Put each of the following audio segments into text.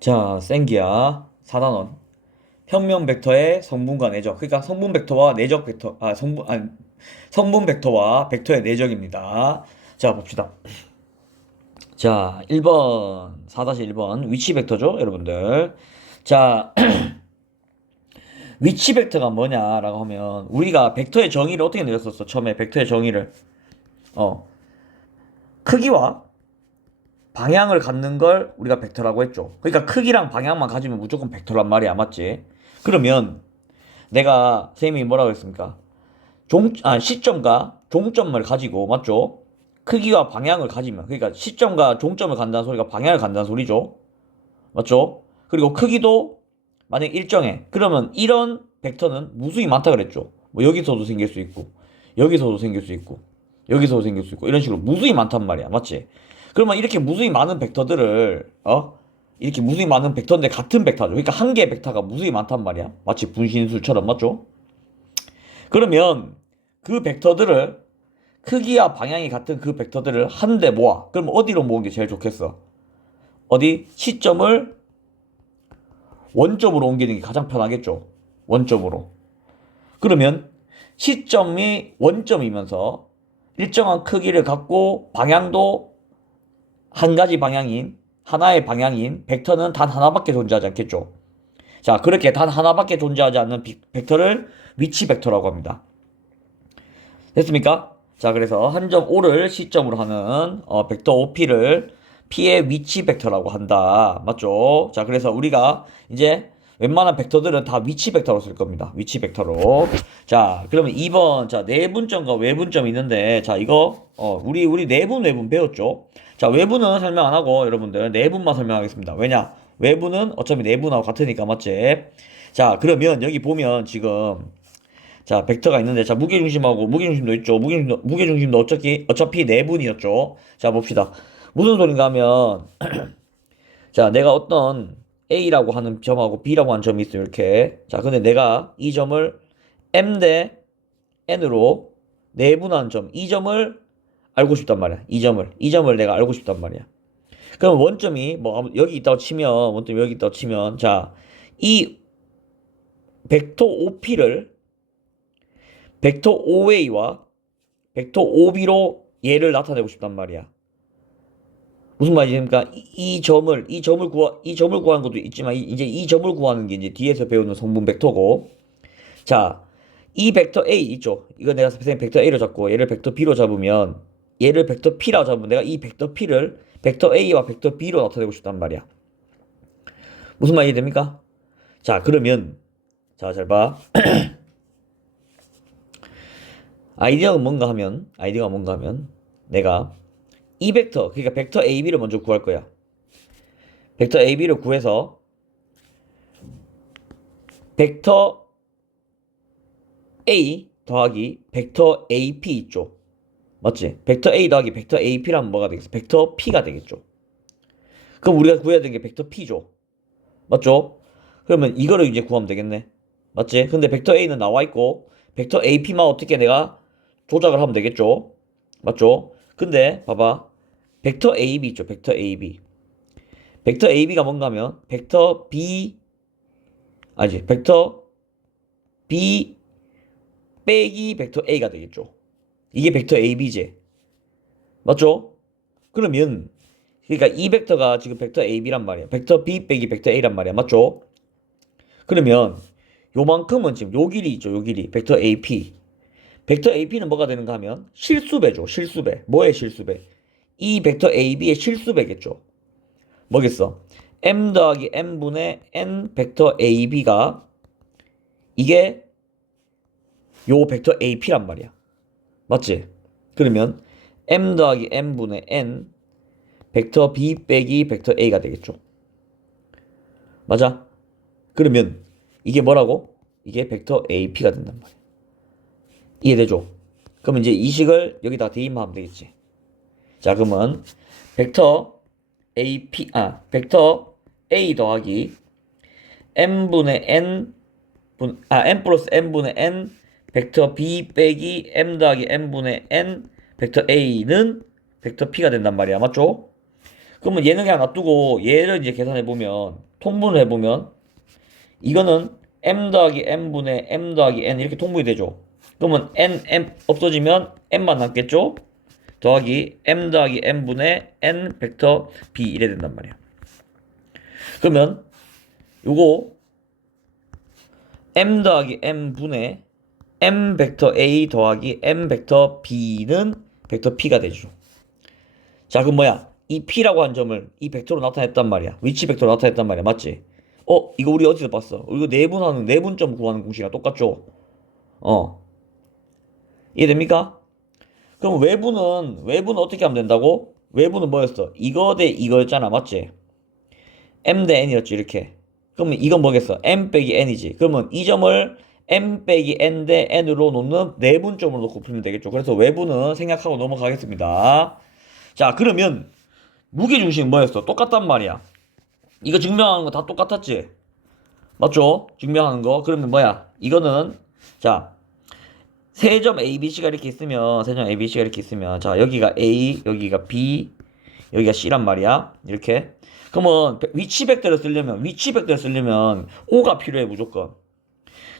자, 생기야. 4단원. 평면 벡터의 성분과 내적. 그러니까 성분 벡터와 내적 벡터, 성분 벡터와 벡터의 내적입니다. 자, 봅시다. 자, 1번, 4-1번. 위치 벡터죠, 여러분들. 자, 위치 벡터가 뭐냐라고 하면, 우리가 벡터의 정의를 어떻게 내렸었어? 처음에 벡터의 정의를. 어, 크기와 방향을 갖는 걸 우리가 벡터라고 했죠. 그러니까 크기랑 방향만 가지면 무조건 벡터란 말이야, 맞지? 그러면 내가 선생님이 뭐라고 했습니까? 시점과 종점을 가지고 맞죠? 크기와 방향을 가지면 그러니까 시점과 종점을 간다는 소리가 방향을 간다는 소리죠. 맞죠? 그리고 크기도 만약 일정해. 그러면 이런 벡터는 무수히 많다 그랬죠. 뭐 여기서도 생길 수 있고 여기서도 생길 수 있고 여기서도 생길 수 있고 이런 식으로 무수히 많단 말이야. 맞지? 그러면 이렇게 무수히 많은 벡터들을 이렇게 무수히 많은 벡터인데 같은 벡터죠. 그러니까 한 개의 벡터가 무수히 많단 말이야. 마치 분신술처럼 맞죠? 그러면 그 벡터들을 크기와 방향이 같은 그 벡터들을 한데 모아. 그럼 어디로 모으는 게 제일 좋겠어? 어디? 시점을 원점으로 옮기는 게 가장 편하겠죠. 원점으로. 그러면 시점이 원점이면서 일정한 크기를 갖고 방향도 한 가지 방향인 하나의 방향인 벡터는 단 하나밖에 존재하지 않겠죠. 자, 그렇게 단 하나밖에 존재하지 않는 벡터를 위치 벡터라고 합니다. 됐습니까? 자, 그래서 한 점 O를 시점으로 하는 벡터 OP를 P의 위치 벡터라고 한다. 맞죠? 자, 그래서 우리가 이제 웬만한 벡터들은 다 위치 벡터로 쓸 겁니다. 위치 벡터로. 자, 그러면 2번. 자, 내분점과 외분점이 있는데, 자, 이거, 우리 내분, 외분 배웠죠? 자, 외부는 설명 안 하고, 여러분들, 내분만 설명하겠습니다. 왜냐? 외부는 어차피 내분하고 같으니까, 맞지? 자, 그러면 여기 보면 지금, 자, 벡터가 있는데, 자, 무게중심하고, 무게중심도 있죠. 무게중심도 어차피 내분이었죠. 자, 봅시다. 무슨 소린가 하면, 자, 내가 어떤 A라고 하는 점하고 B라고 하는 점이 있어요. 이렇게. 자, 근데 내가 이 점을 M 대 N으로 내분한 점, 이 점을 알고 싶단 말이야. 이 점을 내가 알고 싶단 말이야. 그럼 원점이, 뭐, 여기 있다고 치면, 원점이 여기 있다고 치면, 자, 이 벡터 OP를 벡터 OA와 벡터 OB로 얘를 나타내고 싶단 말이야. 무슨 말이냐니까 이 점을 구하는 것도 있지만 이제 이 점을 구하는 게 이제 뒤에서 배우는 성분 벡터고. 자, 이 벡터 A 있죠. 이거 내가 선생님 벡터 A로 잡고 얘를 벡터 B로 잡으면 얘를 벡터 P라고 잡으면 내가 이 벡터 P를 벡터 A와 벡터 B로 나타내고 싶단 말이야. 무슨 말이 됩니까? 자, 그러면 자, 잘 봐. 아이디어가 뭔가 하면 내가 이 벡터, 그러니까 벡터 AB를 먼저 구할 거야. 벡터 AB를 구해서 벡터 A 더하기 벡터 AP 있죠. 맞지? 벡터 A 더하기 벡터 AP라면 뭐가 되겠어? 벡터 P가 되겠죠. 그럼 우리가 구해야 되는 게 벡터 P죠. 맞죠? 그러면 이거를 이제 구하면 되겠네. 맞지? 근데 벡터 A는 나와 있고 벡터 AP만 어떻게 내가 조작을 하면 되겠죠. 맞죠? 근데 봐봐. 벡터 AB 있죠. 벡터 AB. 벡터 AB가 뭔가 하면 벡터 B 아니지. 벡터 B 빼기 벡터 A가 되겠죠. 이게 벡터 AB제. 맞죠? 그러면 그러니까 이 벡터가 지금 벡터 AB란 말이야. 벡터 B 빼기 벡터 A란 말이야. 맞죠? 그러면 요만큼은 지금 요 길이 있죠. 요 길이. 벡터 AP. 벡터 AP는 뭐가 되는가 하면 실수배죠. 실수배. 뭐의 실수배? 이 벡터 AB의 실수배겠죠. 뭐겠어? M 더하기 N분의 N 벡터 AB가 이게 요 벡터 AP란 말이야. 맞지? 그러면 M 더하기 N분의 N 벡터 B 빼기 벡터 A가 되겠죠. 맞아? 그러면 이게 뭐라고? 이게 벡터 AP가 된단 말이야. 이해되죠? 그러면 이제 이 식을 여기다 대입하면 되겠지. 자, 그러면 벡터 벡터 A 더하기 M분의 M 플러스 N분의 N 벡터 B 빼기 M 더하기 N분의 N 벡터 A는 벡터 P가 된단 말이야. 맞죠? 그러면 얘는 그냥 놔두고 얘를 이제 계산해 보면 통분을 해보면 이거는 m 더하기 n분의 m 더하기 n 이렇게 통분이 되죠. 그러면 m 없어지면 m만 남겠죠. 더하기 m 더하기 n분의 n 벡터 b 이래 된단 말이야. 그러면 요거 m 더하기 n분의 m 벡터 a 더하기 m 벡터 b는 벡터 p가 되죠. 자, 그럼 뭐야? 이 p라고 한 점을 이 벡터로 나타냈단 말이야. 위치 벡터로 나타냈단 말이야. 맞지? 이거 우리 어디서 봤어? 이거 내분하는 내분점 구하는 공식이랑 똑같죠? 이해됩니까? 그럼 외부는 어떻게 하면 된다고? 외부는 뭐였어? 이거 대 이거였잖아. 맞지? m 대 n이었지. 이렇게. 그러면 이건 뭐겠어? m 빼기 n이지. 그러면 이 점을 m 빼기 n 대 n으로 놓는 내분점으로 놓고 풀면 되겠죠. 그래서 외부는 생략하고 넘어가겠습니다. 자, 그러면 무게중심은 뭐였어? 똑같단 말이야. 이거 증명하는 거 다 똑같았지? 맞죠? 증명하는 거. 그러면 뭐야? 이거는 자, 세 점 ABC가 이렇게 있으면 자, 여기가 A, 여기가 B, 여기가 C란 말이야. 이렇게. 그러면 위치 벡터를 쓰려면 O가 필요해 무조건.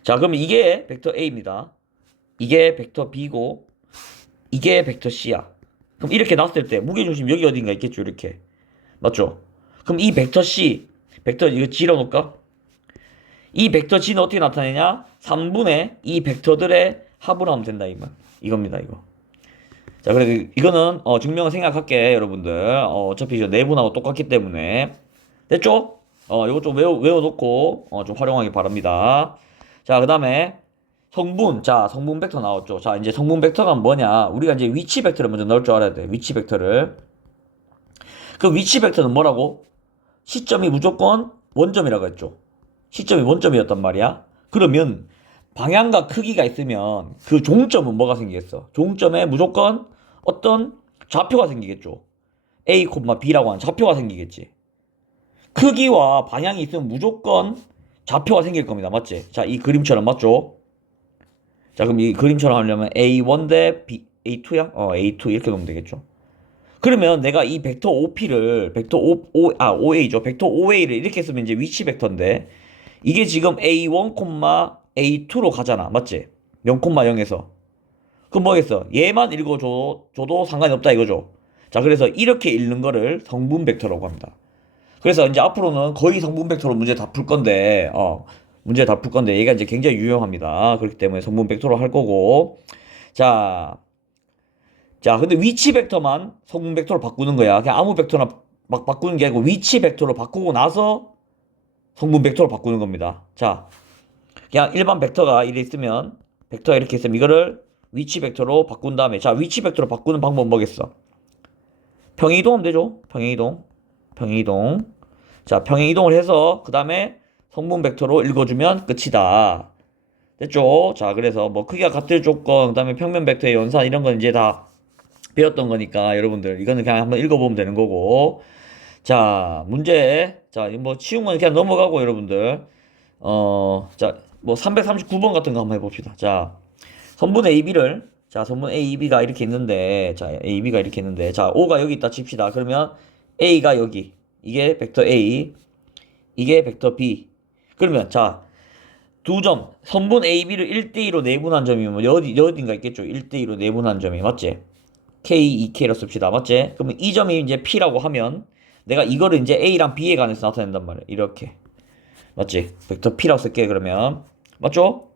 자, 그러면 이게 벡터 A입니다. 이게 벡터 B고 이게 벡터 C야. 그럼 이렇게 놨을 때 무게중심 여기 어딘가 있겠죠. 이렇게. 맞죠? 그럼 이 벡터 C, 벡터 이거 G로 놓을까? 이 벡터 G는 어떻게 나타내냐? 3분의 이 벡터들의 합으로 하면 된다 이겁니다 이거. 자, 그래도 이거는 증명을 생각할게 여러분들. 어차피 이거 내분하고 똑같기 때문에 됐죠? 이거 좀 외워놓고 좀 활용하기 바랍니다. 자, 그 다음에 성분. 자, 성분 벡터 나왔죠. 자, 이제 성분 벡터가 뭐냐? 우리가 이제 위치 벡터를 먼저 넣을 줄 알아야 돼. 위치 벡터를. 그 위치 벡터는 뭐라고? 시점이 무조건 원점이라고 했죠. 시점이 원점이었단 말이야. 그러면 방향과 크기가 있으면 그 종점은 뭐가 생기겠어? 종점에 무조건 어떤 좌표가 생기겠죠. A, B라고 하는 좌표가 생기겠지. 크기와 방향이 있으면 무조건 좌표가 생길 겁니다. 맞지? 자, 이 그림처럼 맞죠? 자, 그럼 이 그림처럼 하려면 A1 대 A2야? A2 이렇게 놓으면 되겠죠. 그러면 내가 이 벡터 OP를 OA죠. 벡터 OA를 이렇게 쓰면 이제 위치 벡터인데 이게 지금 A1, A2로 가잖아. 맞지? 0,0에서. 그럼 뭐겠어? 얘만 읽어줘도 상관이 없다 이거죠. 자, 그래서 이렇게 읽는 거를 성분 벡터라고 합니다. 그래서 이제 앞으로는 거의 성분 벡터로 문제 다 풀 건데, 얘가 이제 굉장히 유용합니다. 그렇기 때문에 성분 벡터로 할 거고. 자, 근데 위치 벡터만 성분 벡터로 바꾸는 거야. 그냥 아무 벡터나 막 바꾸는 게 아니고 위치 벡터로 바꾸고 나서 성분 벡터로 바꾸는 겁니다. 자, 그냥 일반 벡터가 이렇게 있으면 이거를 위치 벡터로 바꾼 다음에 자, 위치 벡터로 바꾸는 방법은 뭐겠어? 평행이동하면 되죠. 평행이동. 자, 평행이동을 해서 그 다음에 성분 벡터로 읽어주면 끝이다. 됐죠? 자, 그래서 뭐 크기가 같을 조건, 그 다음에 평면 벡터의 연산 이런 건 이제 다 배웠던 거니까 여러분들 이거는 그냥 한번 읽어보면 되는 거고. 자, 문제. 자, 뭐 쉬운 건 그냥 넘어가고 여러분들. 자, 뭐 339번 같은 거 한번 해봅시다. 자, 선분 AB가 이렇게 있는데, 자, O가 여기 있다 칩시다. 그러면 A가 여기, 이게 벡터 A, 이게 벡터 B. 그러면 자, 두 점, 선분 AB를 1대2로 내분한 점이면 어딘가 있겠죠. 1대2로 내분한 점이 맞지? K, 2K로 씁시다. 맞지? 그러면 이 점이 이제 P라고 하면 내가 이거를 이제 A랑 B에 관해서 나타낸단 말이야. 이렇게. 맞지? 벡터 P라고 쓸게 그러면. 맞죠?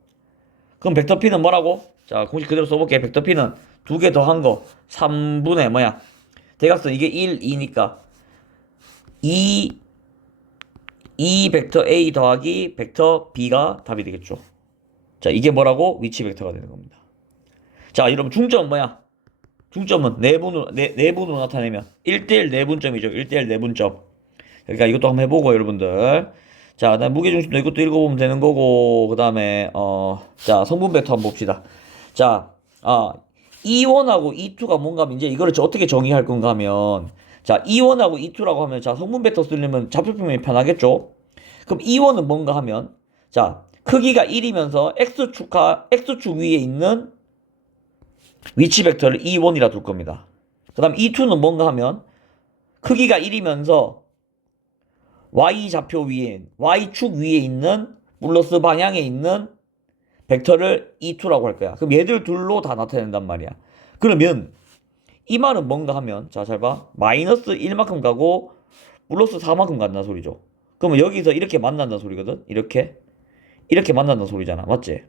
그럼 벡터 P는 뭐라고? 자, 공식 그대로 써볼게. 벡터 P는 두 개 더한 거 3분의 뭐야? 대각선 이게 1, 2니까 2 벡터 A 더하기 벡터 B가 답이 되겠죠. 자, 이게 뭐라고? 위치 벡터가 되는 겁니다. 자, 여러분 중점은 뭐야? 중점은 내분으로 나타내면 1대1 내분점이죠. 1대1 내분점. 그러니까 이것도 한번 해보고 여러분들. 자, 그다음 무게중심도 이것도 읽어보면 되는 거고. 그 다음에 자, 성분 벡터 한번 봅시다. 자, E1하고 E2가 뭔가 하면 이제 이거를 어떻게 정의할 건가 하면 자, E1하고 E2라고 하면 자, 성분 벡터 쓰려면 좌표평면이 편하겠죠? 그럼 E1은 뭔가 하면 자, 크기가 1이면서 X축 위에 있는 위치 벡터를 E1이라 둘 겁니다. 그 다음 E2는 뭔가 하면 크기가 1이면서 y좌표 위에 y축 위에 있는 플러스 방향에 있는 벡터를 E2라고 할 거야. 그럼 얘들 둘로 다 나타낸단 말이야. 그러면 이 말은 뭔가 하면 자, 잘 봐. 마이너스 1만큼 가고 플러스 4만큼 간다는 소리죠. 그러면 여기서 이렇게 만난다는 소리거든. 이렇게 만난다는 소리잖아. 맞지?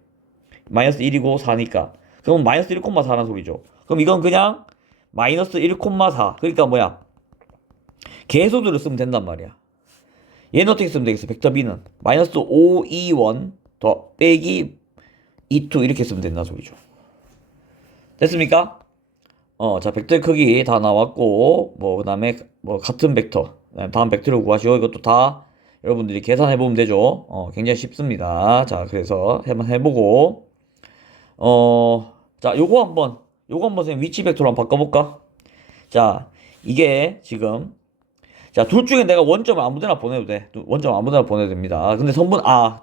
마이너스 1이고 4니까. 그럼 마이너스 1,4라는 소리죠. 그럼 이건 그냥 마이너스 1,4. 그러니까 뭐야? 개수들을 쓰면 된단 말이야. 얘는 어떻게 쓰면 되겠어? 벡터 B는 마이너스 5, 2, 1 더 빼기 2, 2 이렇게 쓰면 된다는 소리죠. 됐습니까? 자, 벡터의 크기 다 나왔고, 그 다음에, 같은 벡터. 다음 벡터를 구하시오. 이것도 다 여러분들이 계산해보면 되죠. 굉장히 쉽습니다. 자, 그래서 한번 해보고, 자, 요거 한번 선생님 위치 벡터로 한번 바꿔볼까? 자, 이게 지금, 자, 둘 중에 내가 원점을 아무 데나 보내도 돼. 원점 아무 데나 보내도 됩니다. 근데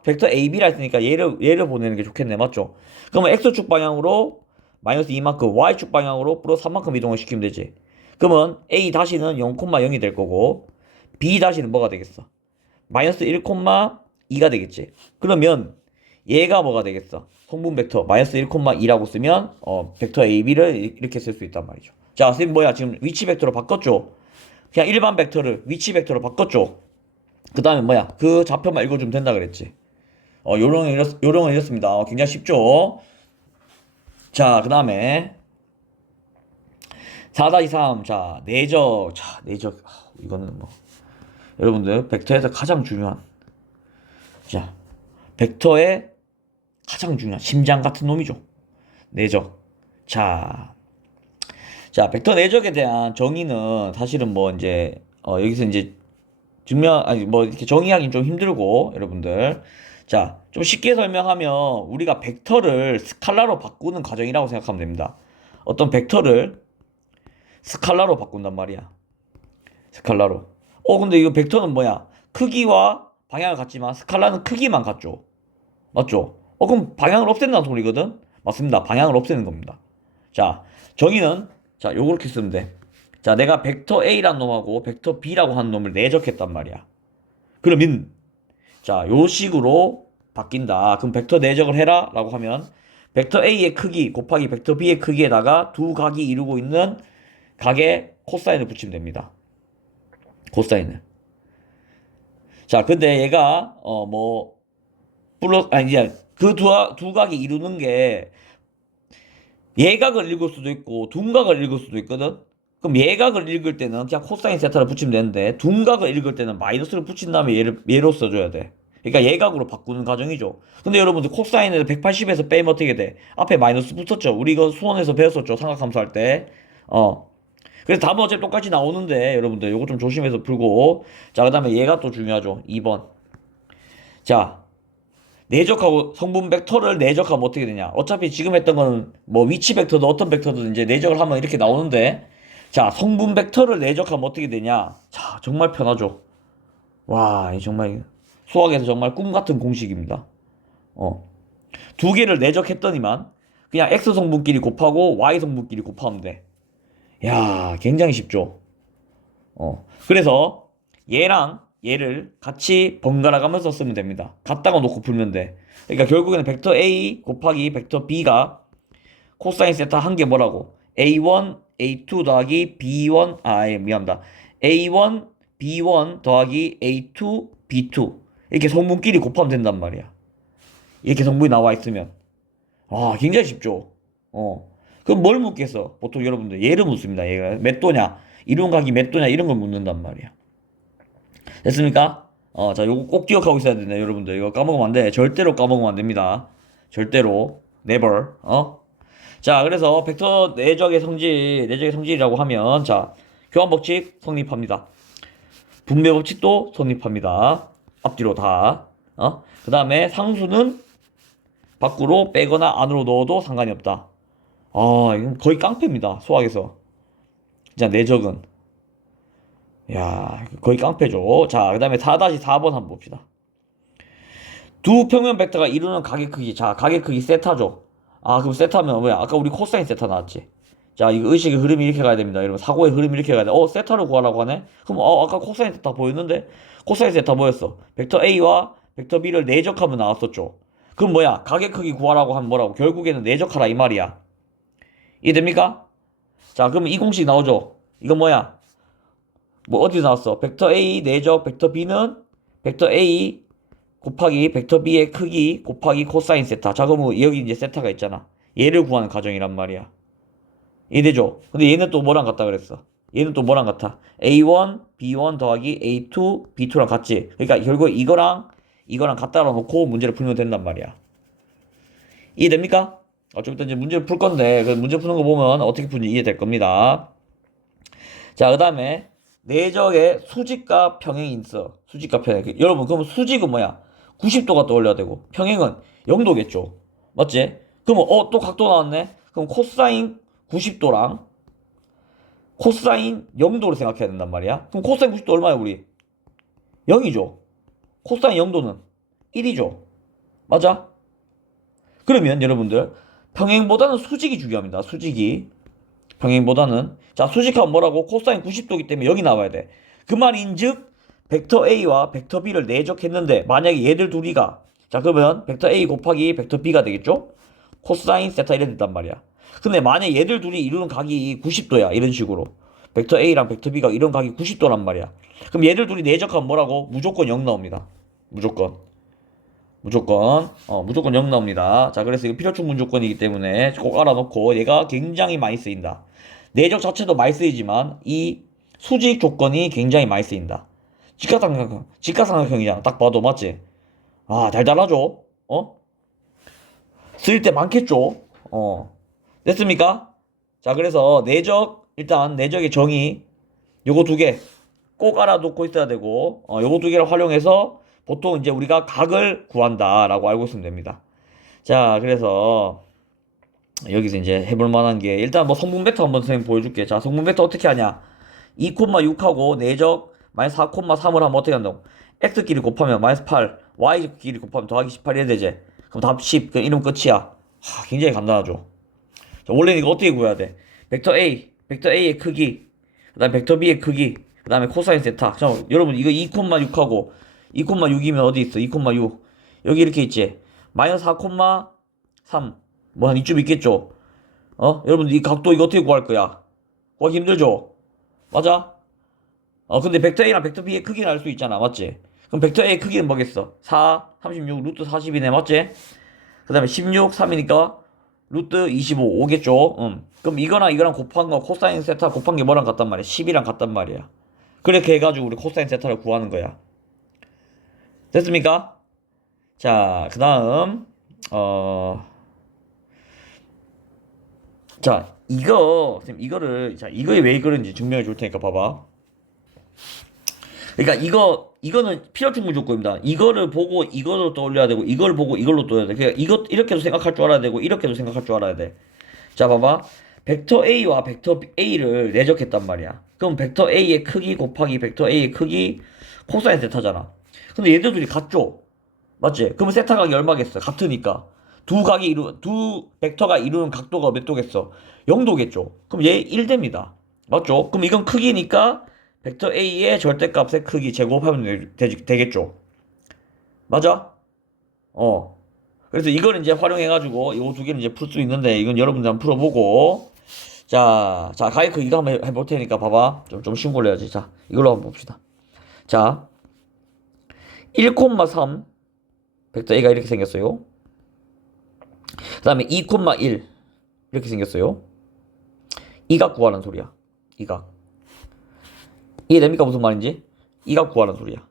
벡터 AB라 했으니까 얘를 보내는 게 좋겠네. 맞죠? 그러면 X축 방향으로 마이너스 2만큼, Y축 방향으로 플러스 3만큼 이동을 시키면 되지. 그러면 A 다시는 0,0이 될 거고, B 다시는 뭐가 되겠어? 마이너스 1,2가 되겠지. 그러면 얘가 뭐가 되겠어? 성분 벡터 마이너스 1,2라고 쓰면 벡터 AB를 이렇게 쓸 수 있단 말이죠. 자, 선생님 뭐야? 지금 위치 벡터로 바꿨죠? 그냥 일반 벡터를 위치 벡터로 바꿨죠. 그 다음에 뭐야? 그 좌표만 읽어주면 된다 그랬지. 요령은 이렇습니다. 굉장히 쉽죠? 자, 그 다음에 4-3. 자, 내적. 자, 내적. 이거는 뭐 여러분들 벡터에서 가장 중요한 자, 벡터의 가장 중요한 심장 같은 놈이죠. 내적. 자, 벡터 내적에 대한 정의는 사실은 뭐 이제 여기서 이제 이렇게 정의하기는 좀 힘들고 여러분들 자, 좀 쉽게 설명하면 우리가 벡터를 스칼라로 바꾸는 과정이라고 생각하면 됩니다. 어떤 벡터를 스칼라로 바꾼단 말이야. 스칼라로. 근데 이거 벡터는 뭐야? 크기와 방향을 같지만 스칼라는 크기만 같죠. 맞죠? 그럼 방향을 없앤다는 소리거든? 맞습니다. 방향을 없애는 겁니다. 자, 정의는 자, 요렇게 쓰면 돼. 자, 내가 벡터 A라는 놈하고 벡터 B라고 하는 놈을 내적했단 말이야. 그러면 자, 요 식으로 바뀐다. 그럼 벡터 내적을 해라 라고 하면 벡터 A의 크기 곱하기 벡터 B의 크기에다가 두 각이 이루고 있는 각의 코사인을 붙이면 됩니다. 코사인을. 자, 근데 얘가 이제 그 두 각이 이루는 게 예각을 읽을 수도 있고 둔각을 읽을 수도 있거든. 그럼 예각을 읽을 때는 그냥 코사인 세타를 붙이면 되는데 둔각을 읽을 때는 마이너스를 붙인 다음에 얘로 써줘야 돼. 그러니까 예각으로 바꾸는 과정이죠. 근데 여러분들 코사인을 180에서 빼면 어떻게 돼? 앞에 마이너스 붙었죠. 우리 이거 수원에서 배웠었죠. 삼각함수할 때. 그래서 답은 어차피 똑같이 나오는데 여러분들 요거 좀 조심해서 풀고 자, 그 다음에 얘가 또 중요하죠. 2번. 자, 내적하고 성분 벡터를 내적하면 어떻게 되냐? 어차피 지금 했던 거는 뭐 위치 벡터도 어떤 벡터도 이제 내적을 하면 이렇게 나오는데 자, 성분 벡터를 내적하면 어떻게 되냐? 자, 정말 편하죠. 와, 정말 수학에서 정말 꿈 같은 공식입니다. 두 개를 내적했더니만 그냥 X 성분끼리 곱하고 Y 성분끼리 곱하면 돼. 야, 굉장히 쉽죠. 그래서 얘랑 얘를 같이 번갈아 가면서 쓰면 됩니다. 같다고 놓고 풀면 돼. 그러니까 결국에는 벡터 A 곱하기 벡터 B가 코사인 세타 한 게 뭐라고? A1, A2 더하기 B1, 미안합니다. A1, B1 더하기 A2, B2. 이렇게 성분끼리 곱하면 된단 말이야. 이렇게 성분이 나와 있으면. 굉장히 쉽죠. 그럼 뭘 묻겠어? 보통 여러분들 얘를 묻습니다. 얘가 몇 도냐? 이론각이 몇 도냐? 이런 걸 묻는단 말이야. 됐습니까? 자, 요거 꼭 기억하고 있어야 되네, 여러분들. 이거 까먹으면 안 돼. 절대로 까먹으면 안 됩니다. 절대로. never. 자, 그래서 벡터 내적의 성질이라고 하면, 자, 교환법칙 성립합니다. 분배 법칙도 성립합니다. 앞뒤로 다. 그 다음에 상수는 밖으로 빼거나 안으로 넣어도 상관이 없다. 이건 거의 깡패입니다. 수학에서. 자, 내적은. 야, 거의 깡패죠. 자, 그 다음에 4-4번 한번 봅시다. 두 평면 벡터가 이루는 각의 크기. 자, 각의 크기 세타죠. 그럼 세타면 뭐야? 아까 우리 코사인 세타 나왔지. 자, 이거 의식의 흐름이 이렇게 가야 됩니다. 여러분, 사고의 흐름이 이렇게 가야 돼. 세타를 구하라고 하네? 그럼, 아까 코사인 세타 보였는데? 코사인 세타 뭐였어? 벡터 A와 벡터 B를 내적하면 나왔었죠. 그럼 뭐야? 가계 크기 구하라고 하면 뭐라고? 결국에는 내적하라, 이 말이야. 이해됩니까? 자, 그러면 이 공식 나오죠? 이건 뭐야? 뭐, 어디 나왔어? 벡터 A 내적 벡터 B는 벡터 A 곱하기 벡터 B의 크기 곱하기 코사인 세타. 자, 그러면 여기 이제 세타가 있잖아. 얘를 구하는 과정이란 말이야. 이해되죠? 근데 얘는 또 뭐랑 같다 그랬어? 얘는 또 뭐랑 같아? A1, B1 더하기 A2, B2랑 같지? 그러니까 결국 이거랑 갖다라 놓고 문제를 풀면 된단 말이야. 이해됩니까? 좀 이따 이제 문제를 풀 건데, 그 문제 푸는 거 보면 어떻게 푸는지 이해될 겁니다. 자, 그 다음에 내적의 수직과 평행이 있어. 수직과 평행. 여러분, 그럼 수직은 뭐야? 90도가 떠올려야 되고, 평행은 0도겠죠? 맞지? 그러면, 또 각도 나왔네? 그럼 코사인 90도랑 코사인 0도를 생각해야 된단 말이야. 그럼 코사인 90도 얼마야, 우리? 0이죠. 코사인 0도는 1이죠. 맞아? 그러면 여러분들, 평행보다는 수직이 중요합니다. 수직이. 평행보다는. 자, 수직하면 뭐라고? 코사인 90도기 때문에 여기 나와야 돼. 그 말인즉, 벡터 A와 벡터 B를 내적했는데, 만약에 얘들 둘이가, 자, 그러면 벡터 A 곱하기 벡터 B가 되겠죠? 코사인 세타 이래 된단 말이야. 근데 만약 얘들 둘이 이루는 각이 90도야. 이런 식으로. 벡터 A랑 벡터 B가 이런 각이 90도란 말이야. 그럼 얘들 둘이 내적하면 뭐라고? 무조건 0 나옵니다. 무조건. 무조건 0 나옵니다. 자, 그래서 이거 필요충 문조건이기 때문에 꼭 알아놓고 얘가 굉장히 많이 쓰인다. 내적 자체도 많이 쓰이지만 이 수직 조건이 굉장히 많이 쓰인다. 직각삼각형이잖아. 딱 봐도 맞지? 달달하죠? 쓰일 때 많겠죠? 됐습니까? 자, 그래서 일단 내적의 정의, 요거 두 개 꼭 알아놓고 있어야 되고, 요거 두 개를 활용해서 보통 이제 우리가 각을 구한다라고 알고 있으면 됩니다. 자, 그래서 여기서 이제 해볼 만한 게, 일단 뭐 성분 벡터 한번 선생님 보여줄게. 자, 성분 벡터 어떻게 하냐? 2,6하고 내적 마이너스 4,3을 하면 어떻게 한다고? x끼리 곱하면 마이너스 8, y끼리 곱하면 더하기 18 이래 되지? 그럼 답 10, 그럼 이러면 끝이야. 굉장히 간단하죠. 자, 원래는 이거 어떻게 구해야 돼? 벡터 A의 크기, 그 다음에 벡터 B의 크기, 그 다음에 코사인 세타. 자, 여러분 이거 2,6하고 2,6이면 어디 있어? 2,6 여기 이렇게 있지? 마이너스 4,3 뭐 한 이쯤 있겠죠? 여러분들 이 각도 이거 어떻게 구할 거야? 구하기 힘들죠? 맞아? 근데 벡터 A랑 벡터 B의 크기는 알 수 있잖아. 맞지? 그럼 벡터 A의 크기는 뭐겠어? 4, 36, 루트 40이네. 맞지? 그 다음에 16, 3이니까 루트 25, 5겠죠? 그럼 이거랑 곱한 거, 코사인 세타 곱한 게 뭐랑 같단 말이야? 10이랑 같단 말이야. 그렇게 해가지고 우리 코사인 세타를 구하는 거야. 됐습니까? 자, 그 다음, 자, 이거에 왜 그런지 증명해 줄 테니까 봐봐. 그러니까 이거는 필요충 무조건입니다. 이거를 보고 이거로 떠올려야 되고, 이걸 보고 이걸로 떠올려야 돼. 그러니까 이렇게도 생각할 줄 알아야 되고, 이렇게도 생각할 줄 알아야 돼. 자, 봐봐. 벡터 A와 벡터 A를 내적했단 말이야. 그럼 벡터 A의 크기 곱하기 벡터 A의 크기 코사인 세타잖아. 근데 얘들 둘이 같죠? 맞지? 그러면 세타각이 얼마겠어? 같으니까. 두 벡터가 이루는 각도가 몇 도겠어? 0도겠죠? 그럼 얘 1됩니다. 맞죠? 그럼 이건 크기니까 벡터 A의 절대값의 크기 제곱하면 되겠죠? 맞아? 그래서 이걸 이제 활용해가지고 이 두 개는 이제 풀 수 있는데 이건 여러분들 한번 풀어보고 자, 가이크 이거 한번 해볼 테니까 봐봐. 좀 쉬운 걸로 해야지. 자, 이걸로 한번 봅시다. 자, 1,3 벡터 A가 이렇게 생겼어요. 그 다음에 2,1 이렇게 생겼어요. 이각 구하는 소리야. 이각. 이해됩니까? 무슨 말인지? 이각 구하는 소리야.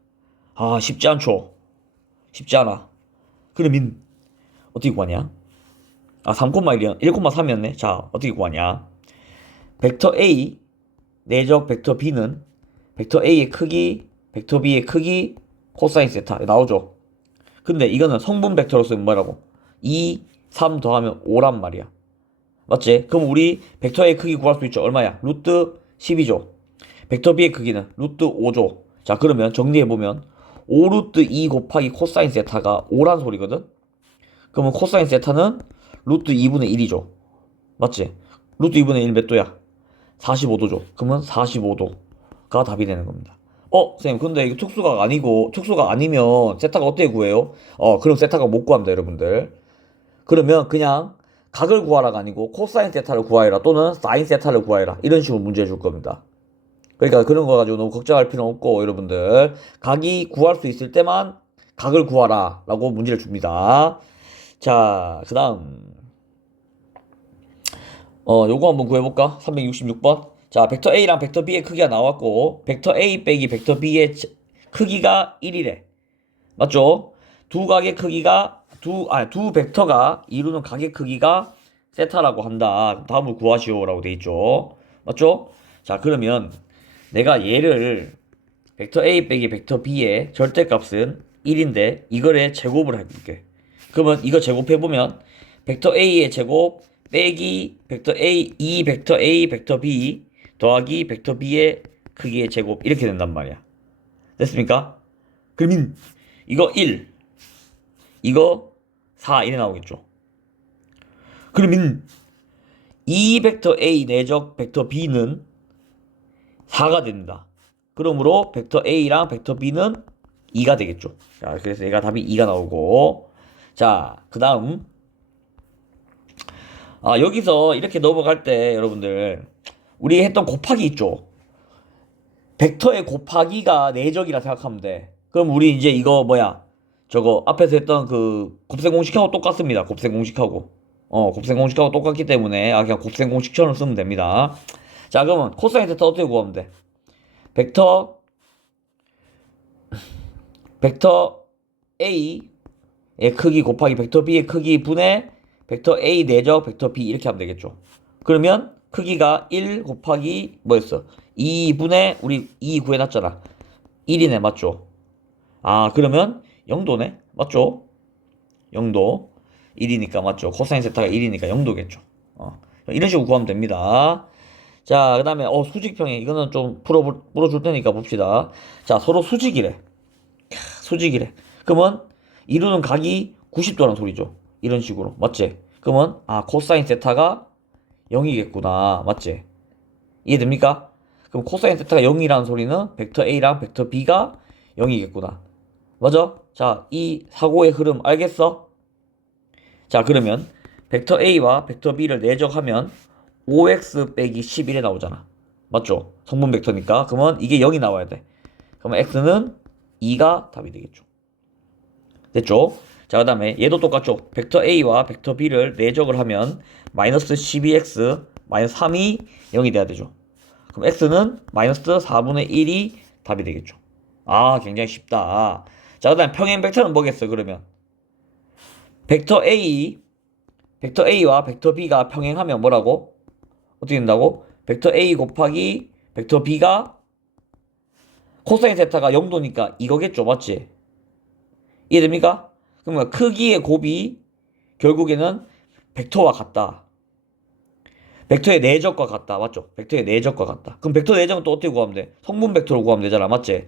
쉽지 않죠? 쉽지 않아. 그러면 어떻게 구하냐? 3,1이었, 1,3이었네. 자, 어떻게 구하냐? 벡터 A 내적 벡터 B는 벡터 A의 크기, 벡터 B의 크기, 코사인 세타 나오죠? 근데 이거는 성분 벡터로 쓰면 뭐라고? 2, 3 더하면 5란 말이야. 맞지? 그럼 우리 벡터 A의 크기 구할 수 있죠? 얼마야? 루트 10이죠? 벡터 B의 크기는 루트 5죠? 자, 그러면 정리해보면 5 루트 2 곱하기 코사인 세타가 5란 소리거든? 그러면 코사인 세타는 루트 2분의 1이죠? 맞지? 루트 2분의 1 몇 도야? 45도죠. 그러면 45도가 답이 되는 겁니다. 선생님, 근데 이거 특수가 아니면 세타가 어떻게 구해요? 그럼 세타가 못 구합니다, 여러분들. 그러면 그냥 각을 구하라가 아니고 코사인 세타를 구하여라 또는 사인 세타를 구하여라 이런 식으로 문제 줄 겁니다. 그러니까 그런 거 가지고 너무 걱정할 필요는 없고 여러분들 각이 구할 수 있을 때만 각을 구하라 라고 문제를 줍니다. 자, 그 다음 요거 한번 구해볼까? 366번. 자, 벡터 A랑 벡터 B의 크기가 나왔고 벡터 A 빼기 벡터 B의 크기가 1이래. 맞죠? 두 각의 크기가 두 벡터가 이루는 각의 크기가 세타라고 한다. 다음을 구하시오라고 돼 있죠. 맞죠? 자, 그러면 내가 얘를 벡터 A 빼기 벡터 B의 절대값은 1인데 이거를 제곱을 해볼게. 그러면 이거 제곱해보면 벡터 A의 제곱 빼기 벡터 A, 벡터 A, 벡터 B 더하기 벡터 B의 크기의 제곱 이렇게 된단 말이야. 됐습니까? 그러면 이거 1, 이거 4 이래 나오겠죠. 그러면 이 벡터 A 내적 벡터 B는 4가 된다. 그러므로 벡터 A랑 벡터 B는 2가 되겠죠. 자, 그래서 얘가 답이 2가 나오고 자, 그 다음 여기서 이렇게 넘어갈 때 여러분들 우리 했던 곱하기 있죠. 벡터의 곱하기가 내적이라 생각하면 돼. 그럼 우리 이제 이거 저거 앞에서 했던 그 곱셈 공식하고 똑같습니다. 곱셈 공식하고 곱셈 공식하고 똑같기 때문에 그냥 곱셈 공식처럼 쓰면 됩니다. 자, 그러면 코사인 세타 어떻게 구하면 돼? 벡터 A의 크기 곱하기 벡터 B의 크기 분의 벡터 A 내적 벡터 B 이렇게 하면 되겠죠. 그러면 크기가 1 곱하기 뭐였어? 2분의 우리 2 구해놨잖아. 1이네 맞죠? 그러면 0도네 맞죠? 0도 1이니까 맞죠? 코사인 세타가 1이니까 0도겠죠. 이런 식으로 구하면 됩니다. 자, 그 다음에 수직평행 이거는 좀 풀어줄 테니까 봅시다. 자, 서로 수직이래. 수직이래. 그러면 이루는 각이 90도란 소리죠. 이런 식으로 맞지? 그러면 코사인 세타가 0이겠구나 맞지? 이해됩니까? 그럼 코사인 세타가 0이라는 소리는 벡터 A랑 벡터 B가 0이겠구나 맞아? 자, 이 사고의 흐름 알겠어? 자, 그러면 벡터 A와 벡터 B를 내적하면 5x 빼기 11에 나오잖아 맞죠? 성분 벡터니까 그러면 이게 0이 나와야 돼. 그러면 x는 2가 답이 되겠죠. 됐죠? 자, 그 다음에 얘도 똑같죠. 벡터 A와 벡터 B를 내적을 하면 마이너스 12x 마이너스 3이 0이 돼야 되죠. 그럼 x는 마이너스 4분의 1이 답이 되겠죠. 굉장히 쉽다. 자, 그 다음에 평행 벡터는 뭐겠어 그러면? 벡터 A와 벡터 B가 평행하면 뭐라고? 어떻게 된다고? 벡터 A 곱하기 벡터 B가 코사인 세타가 0도니까 이거겠죠 맞지? 이해됩니까? 그러면 크기의 곱이 결국에는 벡터와 같다. 벡터의 내적과 같다. 맞죠? 벡터의 내적과 같다. 그럼 벡터 내적은 또 어떻게 구하면 돼? 성분 벡터로 구하면 되잖아. 맞지?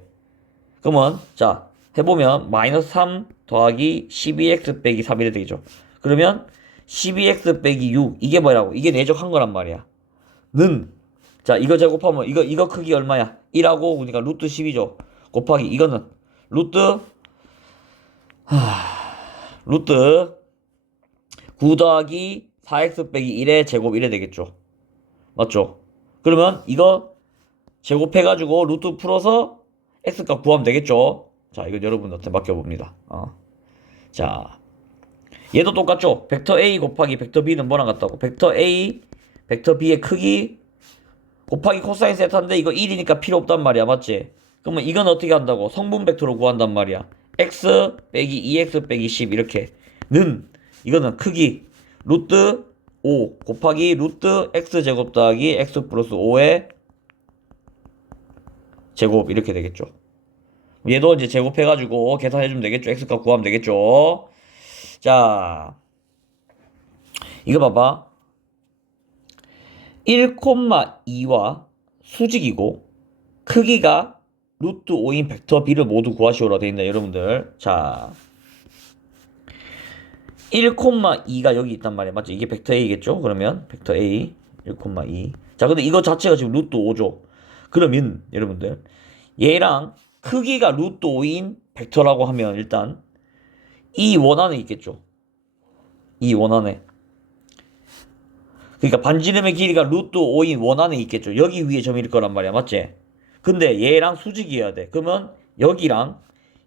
그러면 자 해보면 마이너스 3 더하기 12x 빼기 3 이래 되겠죠. 그러면 12x 빼기 6 이게 뭐라고? 이게 내적한 거란 말이야. 자 이거 제곱하면 이거 크기 얼마야? 1하고 그러니까 루트 10이죠. 곱하기 이거는 루트 9 더하기 4x 빼기 1의 제곱 이래 되겠죠. 맞죠? 그러면 이거 제곱해가지고 루트 풀어서 x값 구하면 되겠죠. 자, 이거 여러분한테 맡겨봅니다. 자, 얘도 똑같죠? 벡터 A 곱하기 벡터 B는 뭐랑 같다고? 벡터 A, 벡터 B의 크기 곱하기 코사인 세타인데 이거 1이니까 필요 없단 말이야. 맞지? 그러면 이건 어떻게 한다고? 성분 벡터로 구한단 말이야. x 빼기 2x 빼기 10 이렇게 이거는 크기 루트 5 곱하기 루트 x 제곱 더하기 x 플러스 5의 제곱 이렇게 되겠죠. 얘도 이제 제곱해가지고 계산해주면 되겠죠. x값 구하면 되겠죠. 자, 이거 봐봐. 1,2와 수직이고 크기가 루트 5인 벡터 B를 모두 구하시오라 되어있다 여러분들. 자, 1,2가 여기 있단 말이야. 맞죠? 이게 벡터 A겠죠? 그러면 벡터 A 1,2. 자, 근데 이거 자체가 지금 루트 5죠. 그러면 여러분들 얘랑 크기가 루트 5인 벡터라고 하면 일단 이 원안에 있겠죠. 이 원안에. 그러니까 반지름의 길이가 루트 5인 원안에 있겠죠. 여기 위에 점일 거란 말이야. 맞지? 근데 얘랑 수직이어야 돼. 그러면 여기랑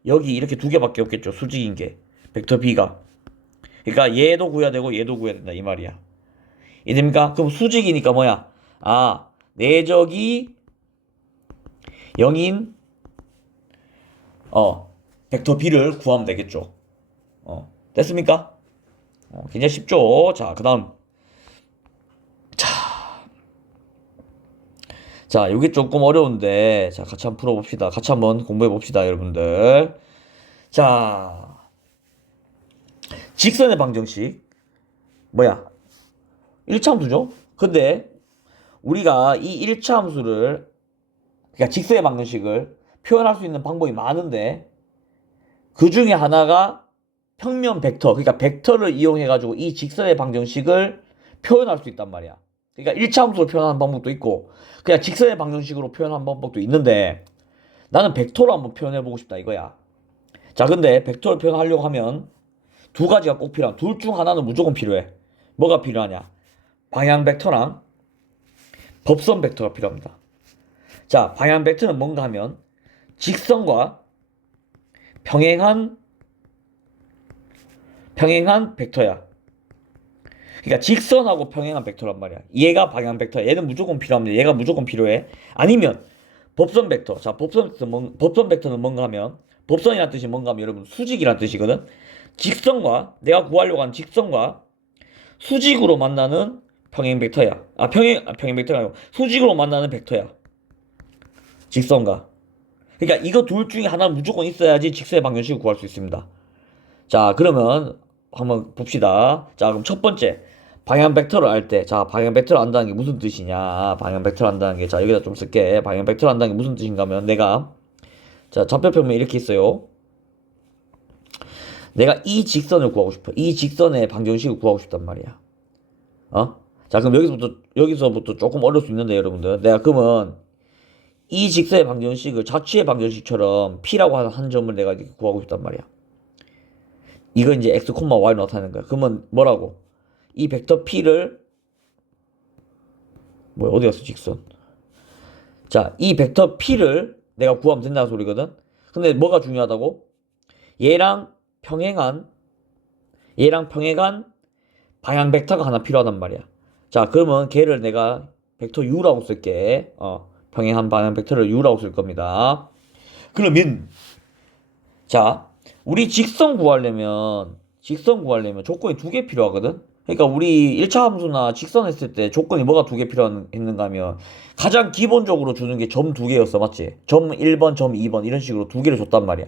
여기 이렇게 두 개밖에 없겠죠. 수직인 게. 벡터 B가. 그러니까 얘도 구해야 되고 얘도 구해야 된다. 이 말이야. 이해됩니까? 그럼 수직이니까 뭐야? 아, 내적이 0인 벡터 B를 구하면 되겠죠. 됐습니까? 굉장히 쉽죠? 자, 그 다음. 자, 이게 조금 어려운데, 자, 같이 한번 풀어봅시다. 같이 한번 공부해봅시다, 여러분들. 자, 직선의 방정식. 뭐야? 1차 함수죠? 근데, 우리가 이 1차 함수를, 그러니까 직선의 방정식을 표현할 수 있는 방법이 많은데, 그 중에 하나가 평면 벡터, 그러니까 벡터를 이용해가지고 이 직선의 방정식을 표현할 수 있단 말이야. 그러니까 1차 함수로 표현하는 방법도 있고, 그냥 직선의 방정식으로 표현하는 방법도 있는데, 나는 벡터로 한번 표현해보고 싶다 이거야. 자, 근데 벡터를 표현하려고 하면 두 가지가 꼭 필요한, 둘 중 하나는 무조건 필요해. 뭐가 필요하냐? 방향 벡터랑 법선 벡터가 필요합니다. 자, 방향 벡터는 뭔가 하면 직선과 평행한 벡터야. 그러니까 직선하고 평행한 벡터란 말이야. 얘가 방향 벡터야. 얘는 무조건 필요합니다. 얘가 무조건 필요해. 아니면 법선 벡터. 자, 법선 벡터는 뭔가 하면, 법선이란 뜻이 뭔가 하면 여러분 수직이란 뜻이거든. 직선과 내가 구하려고 하는 직선과 수직으로 만나는 평행 벡터야. 평행 벡터가 아니고 수직으로 만나는 벡터야. 직선과. 그러니까 이거 둘 중에 하나는 무조건 있어야지 직선의 방정식을 구할 수 있습니다. 자, 그러면 한번 봅시다. 자, 그럼 첫 번째. 방향 벡터를 알 때, 자, 방향 벡터를 안다는 게 무슨 뜻이냐? 방향 벡터를 안다는 게, 자, 여기다 좀 쓸게. 방향 벡터를 안다는 게 무슨 뜻인가 하면, 자, 좌표평면 이렇게 있어요. 내가 이 직선을 구하고 싶어. 이 직선의 방정식을 구하고 싶단 말이야. 자, 그럼 여기서부터 조금 어려울 수 있는데, 여러분들. 내가 그러면 이 직선의 방정식을 자취의 방정식처럼 P라고 하는 한 점을 내가 이렇게 구하고 싶단 말이야. 이거 이제 X, Y로 나타내는 거야. 그러면 뭐라고? 이 벡터 P를, 어디 갔어, 직선? 자, 이 벡터 P를 내가 구하면 된다는 소리거든? 근데 뭐가 중요하다고? 얘랑 평행한 방향 벡터가 하나 필요하단 말이야. 자, 그러면 걔를 내가 벡터 U라고 쓸게. 평행한 방향 벡터를 U라고 쓸 겁니다. 그러면, 자, 우리 직선 구하려면 조건이 두 개 필요하거든? 그러니까 우리 1차 함수나 직선 했을 때 조건이 뭐가 두 개 필요했는가 하면 가장 기본적으로 주는 게 점 두 개였어. 맞지? 점 1번, 점 2번 이런 식으로 두 개를 줬단 말이야.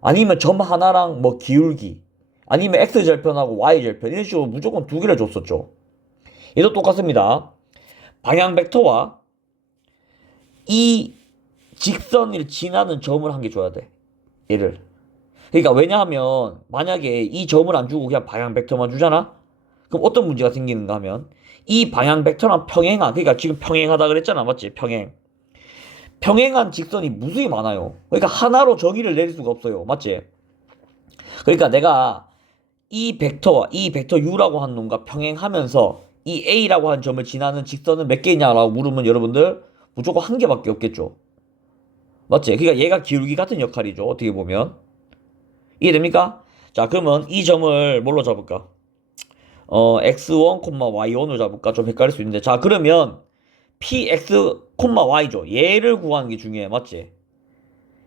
아니면 점 하나랑 뭐 기울기, 아니면 X절편하고 Y절편 이런 식으로 무조건 두 개를 줬었죠. 얘도 똑같습니다. 방향 벡터와 이 직선을 지나는 점을 한 개 줘야 돼. 얘를. 그러니까 왜냐하면 만약에 이 점을 안 주고 그냥 방향 벡터만 주잖아? 그럼 어떤 문제가 생기는가 하면 이 방향 벡터랑 평행한, 그러니까 지금 평행하다 그랬잖아. 맞지? 평행한 직선이 무수히 많아요. 그러니까 하나로 정의를 내릴 수가 없어요. 맞지? 그러니까 내가 이 벡터 U라고 하는 놈과 평행하면서 이 A라고 하는 점을 지나는 직선은 몇 개 있냐라고 물으면 여러분들 무조건 한 개밖에 없겠죠. 맞지? 그러니까 얘가 기울기 같은 역할이죠. 어떻게 보면. 이해됩니까? 자, 그러면 이 점을 뭘로 잡을까? x1, y1으로 잡을까? 좀 헷갈릴 수 있는데. 자, 그러면 px, y죠. 얘를 구하는 게 중요해. 맞지?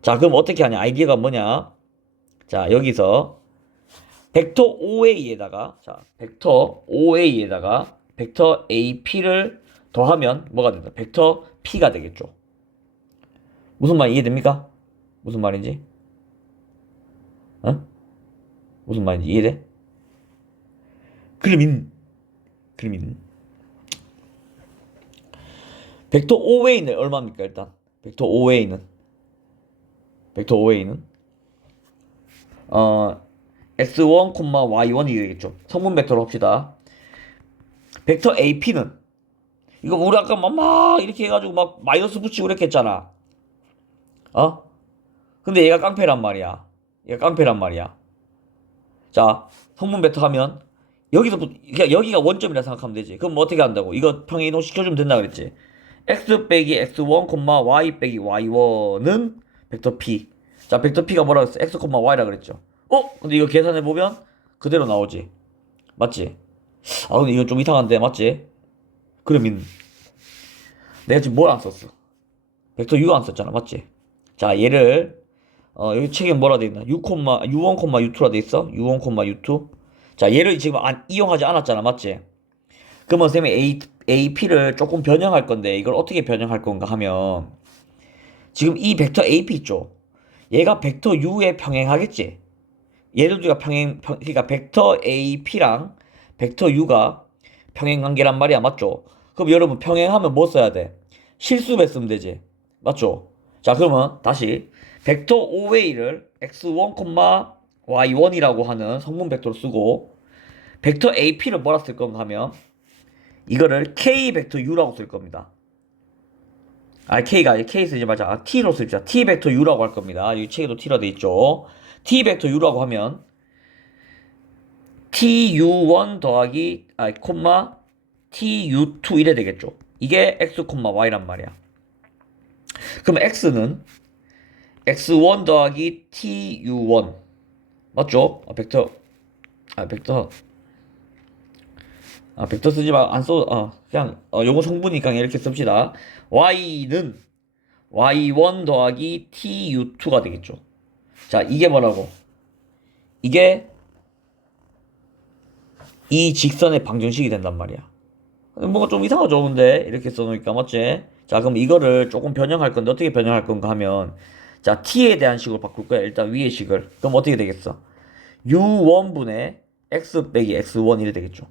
자, 그럼 어떻게 하냐? 아이디어가 뭐냐? 자, 여기서 벡터 OA에다가 벡터 AP를 더하면 뭐가 된다? 벡터 P가 되겠죠. 무슨 말 이해됩니까? 무슨 말인지? 무슨 말인지 이해돼? 그러면 벡터 OA는 얼마입니까? 일단 벡터 OA는 x1, y1이 되겠죠. 성분 벡터로 합시다. 벡터 AP는 이거 우리 아까 막 이렇게 해가지고 막 마이너스 붙이고 이렇게 했잖아. 어? 근데 얘가 깡패란 말이야. 얘가 깡패란 말이야. 자, 성분 베터 하면 그냥 여기가 원점이라 생각하면 되지. 그럼 뭐 어떻게 한다고? 이거 평행 이동 시켜주면 된다 그랬지. x 빼기 x1, y 빼기 y1은 벡터 p. 자, 벡터 p가 뭐라 그랬어? x, y라 그랬죠. 근데 이거 계산해 보면 그대로 나오지. 맞지? 아, 근데 이건 좀 이상한데, 맞지? 그러면 내가 지금 뭘 안 썼어? 벡터 u 안 썼잖아, 맞지? 자, 얘를 여기 책에 뭐라 돼 있나? u, u1, u2라 돼 있어? u1, u2. 자, 얘를 지금 이용하지 않았잖아, 맞지? 그러면 쌤이 AP를 조금 변형할 건데 이걸 어떻게 변형할 건가 하면 지금 이 벡터 AP 있죠? 얘가 벡터 U에 평행하겠지? 얘들 두가 그러니까 벡터 AP랑 벡터 U가 평행관계란 말이야, 맞죠? 그럼 여러분 평행하면 뭐 써야 돼? 실수배 쓰면 되지, 맞죠? 자, 그러면 다시 벡터 OA를 x1, y1이라고 하는 성분 벡터로 쓰고 벡터 AP를 뭐라 쓸 건가 하면 이거를 K 벡터 U라고 쓸 겁니다. K가 아니라 K 쓰지 말자. T로 쓰자. T 벡터 U라고 할 겁니다. 이 책에도 T로 돼 있죠. T 벡터 U라고 하면 TU1 더하기 콤마 TU2 이래 되겠죠. 이게 X, Y란 말이야. 그럼 X는 X1 더하기 TU1 맞죠? 벡터 쓰지 마. 안 써. 그냥 요거 성분이니까 이렇게 씁시다. Y는 Y1 더하기 TU2가 되겠죠. 자, 이게 뭐라고? 이게 이 직선의 방정식이 된단 말이야. 뭔가 좀 이상하죠, 근데 이렇게 써놓으니까 맞지? 자, 그럼 이거를 조금 변형할 건데 어떻게 변형할 건가 하면 자, t에 대한 식으로 바꿀 거야. 일단 위의 식을. 그럼 어떻게 되겠어? u1분의 x 빼기 x1 이래 되겠죠.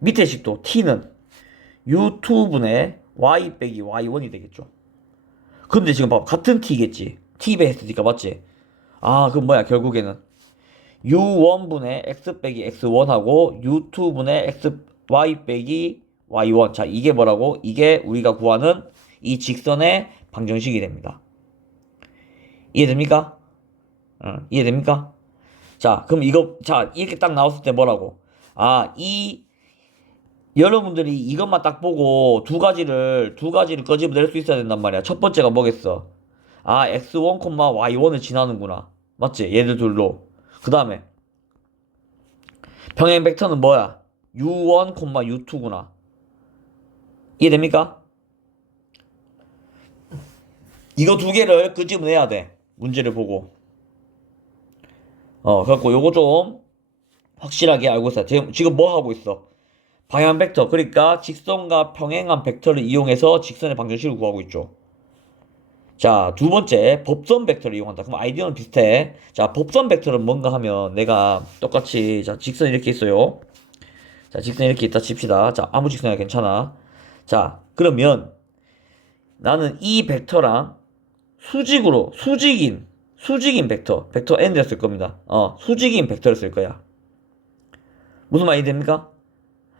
밑에 식도 t는 u2분의 y 빼기 y1이 되겠죠. 근데 지금 봐봐, 같은 t겠지. t 베이스니까 맞지? 그럼 뭐야, 결국에는 u1분의 x 빼기 x1하고 u2분의 y 빼기 y1. 자, 이게 뭐라고? 이게 우리가 구하는 이 직선의 방정식이 됩니다. 이해됩니까? 이해됩니까? 자, 그럼 자, 이렇게 딱 나왔을 때 뭐라고? 여러분들이 이것만 딱 보고 두 가지를 끄집어낼 수 있어야 된단 말이야. 첫 번째가 뭐겠어? x1, y1을 지나는구나. 맞지? 얘들 둘로. 그 다음에 평행 벡터는 뭐야? u1, u2구나. 이해됩니까? 이거 두 개를 끄집어내야 돼. 문제를 보고. 그래갖고 요거 좀 확실하게 알고 있어. 지금 뭐 하고 있어? 방향 벡터. 그러니까 직선과 평행한 벡터를 이용해서 직선의 방정식을 구하고 있죠. 자, 두 번째, 법선 벡터를 이용한다. 그럼 아이디어는 비슷해. 자, 법선 벡터는 뭔가 하면 내가 똑같이, 자, 직선 이렇게 있어요. 자, 직선 이렇게 있다 칩시다. 자, 아무 직선이나 괜찮아. 자, 그러면 나는 이 벡터랑 수직인 벡터 n을 쓸 겁니다. 수직인 벡터를 쓸 거야. 무슨 말이 됩니까?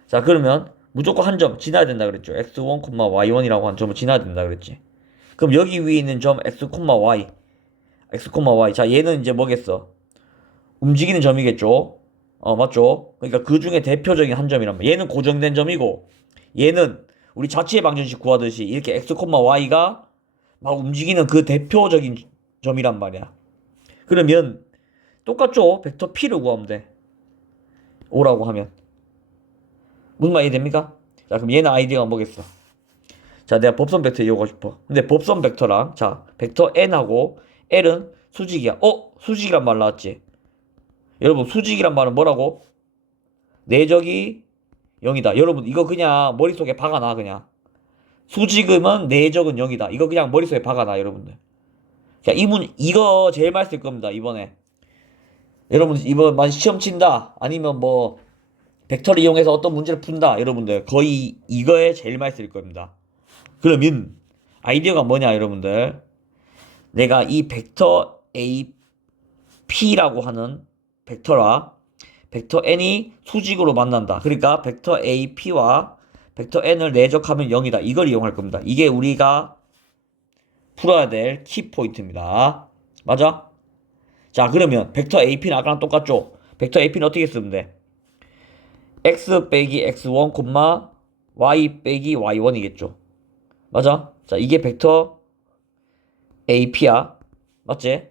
자, 그러면 무조건 한 점 지나야 된다 그랬죠. x1, y1이라고 한 점을 지나야 된다 그랬지. 그럼 여기 위에 있는 점 x, y. 자, 얘는 이제 뭐겠어? 움직이는 점이겠죠. 맞죠? 그러니까 그 중에 대표적인 한 점이란 말이야. 얘는 고정된 점이고 얘는 우리 자취의 방정식 구하듯이 이렇게 x, y가 막 움직이는 그 대표적인 점이란 말이야. 그러면 똑같죠? 벡터 p를 구하면 돼. 오라고 하면. 무슨 말이 됩니까? 자, 그럼 얘는 아이디어가 뭐겠어? 자, 내가 법선 벡터 이용하고 싶어. 근데 법선 벡터랑, 자, 벡터 n하고 l은 수직이야. 수직이란 말 나왔지? 여러분, 수직이란 말은 뭐라고? 내적이 0이다. 여러분, 이거 그냥 머릿속에 박아놔, 그냥. 수직이면 내적은 0이다. 이거 그냥 머릿속에 박아놔, 여러분들. 자, 이거 제일 많이 쓸 겁니다, 이번에. 여러분, 이번 많이 시험 친다. 아니면 뭐, 벡터를 이용해서 어떤 문제를 푼다. 여러분들, 거의 이거에 제일 많이 쓸 겁니다. 그러면, 아이디어가 뭐냐, 여러분들. 내가 이 벡터 AP라고 하는 벡터와 벡터 N이 수직으로 만난다. 그러니까 벡터 AP와 벡터 n을 내적하면 0이다. 이걸 이용할 겁니다. 이게 우리가 풀어야 될 키포인트입니다. 맞아? 자, 그러면 벡터 AP는 아까랑 똑같죠? 벡터 AP는 어떻게 쓰면 돼? x 빼기 x1, y 빼기 y1이겠죠? 맞아? 자, 이게 벡터 AP야. 맞지?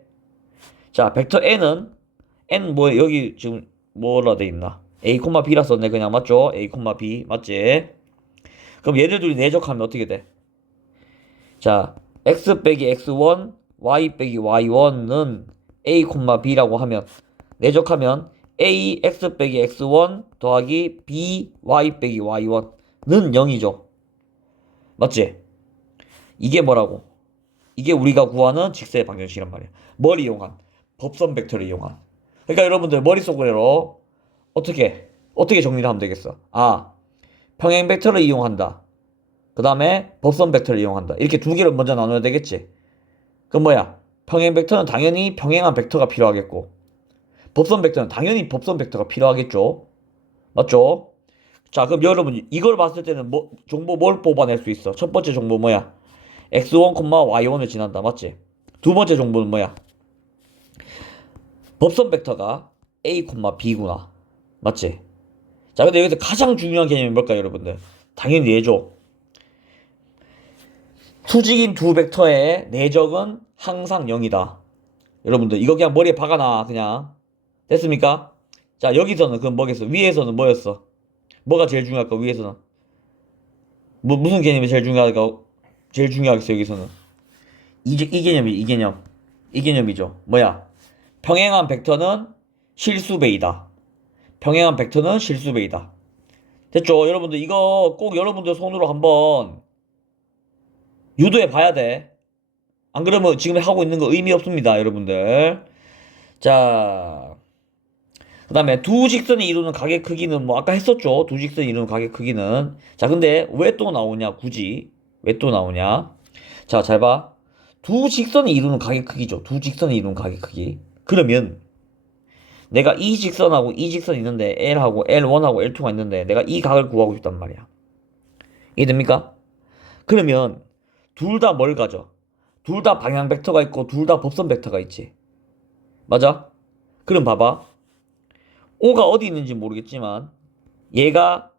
자, 벡터 N은 N 뭐 여기 지금 뭐라 돼 있나? A, B라 썼네. 그냥 맞죠? A, B. 맞지? 그럼 얘들 둘이 내적하면 어떻게 돼? 자, x 빼기 x1, y 빼기 y1은 a, b라고 하면 내적하면 a x 빼기 x1 더하기 b y 빼기 y1는 0이죠. 맞지? 이게 뭐라고? 이게 우리가 구하는 직선의 방정식이란 말이야. 뭘 이용한? 법선 벡터를 이용한. 그러니까 여러분들 머릿속으로 어떻게 정리를 하면 되겠어? 아, 평행 벡터를 이용한다. 그 다음에 법선 벡터를 이용한다. 이렇게 두 개를 먼저 나눠야 되겠지. 그럼 뭐야? 평행 벡터는 당연히 평행한 벡터가 필요하겠고, 법선 벡터는 당연히 법선 벡터가 필요하겠죠. 맞죠? 자, 그럼 여러분 이걸 봤을 때는 정보 뭘 뽑아낼 수 있어? 첫 번째 정보 뭐야? x1, y1을 지난다. 맞지? 두 번째 정보는 뭐야? 법선 벡터가 a, b구나. 맞지? 자, 근데 여기서 가장 중요한 개념이 뭘까요, 여러분들? 당연히 얘죠. 수직인 두 벡터의 내적은 항상 0이다. 여러분들 이거 그냥 머리에 박아놔. 그냥 됐습니까? 자, 여기서는 그럼 뭐겠어? 위에서는 뭐였어? 뭐가 제일 중요할까? 위에서는 무슨 개념이 제일 중요할까? 제일 중요하겠어. 여기서는 이 개념이죠. 뭐야? 평행한 벡터는 실수배이다. 평행한 벡터는 실수배이다. 됐죠? 여러분들 이거 꼭 여러분들 손으로 한번 유도해 봐야 돼. 안 그러면 지금 하고 있는 거 의미 없습니다, 여러분들. 자, 그 다음에 두 직선이 이루는 각의 크기는 뭐 아까 했었죠. 두 직선이 이루는 각의 크기는. 자, 근데 왜 또 나오냐, 굳이. 왜 또 나오냐. 자, 잘 봐. 두 직선이 이루는 각의 크기죠. 두 직선이 이루는 각의 크기. 그러면 내가 이 직선하고 이 직선이 있는데 L하고 L1하고 L2가 있는데 내가 이 각을 구하고 싶단 말이야. 이해됩니까? 그러면 둘 다 뭘 가져? 둘 다 방향 벡터가 있고 둘 다 법선 벡터가 있지. 맞아? 그럼 봐봐. O가 어디 있는지 모르겠지만 얘가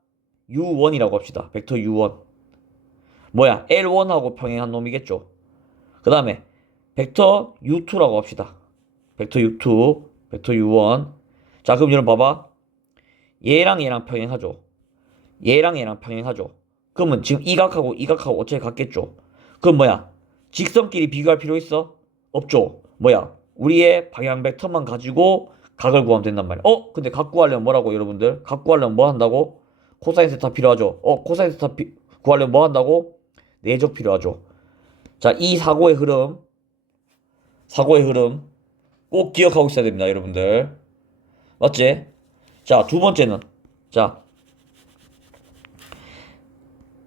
U1이라고 합시다. 벡터 U1. 뭐야? L1하고 평행한 놈이겠죠. 그 다음에 벡터 U2라고 합시다. 벡터 U2, 벡터 U1. 자, 그럼 여러분 봐봐. 얘랑 평행하죠. 얘랑 평행하죠. 그러면 지금 이 각하고 이 각하고 어차피 같겠죠. 그럼 뭐야? 직선끼리 비교할 필요 있어? 없죠. 뭐야? 우리의 방향 벡터만 가지고 각을 구하면 된단 말이야. 근데 각 구하려면 뭐라고, 여러분들? 각 구하려면 뭐 한다고? 코사인 세타 필요하죠. 코사인 세타 구하려면 뭐 한다고? 내적 필요하죠. 자, 이 사고의 흐름 꼭 기억하고 있어야 됩니다, 여러분들. 맞지? 자, 두 번째는 자,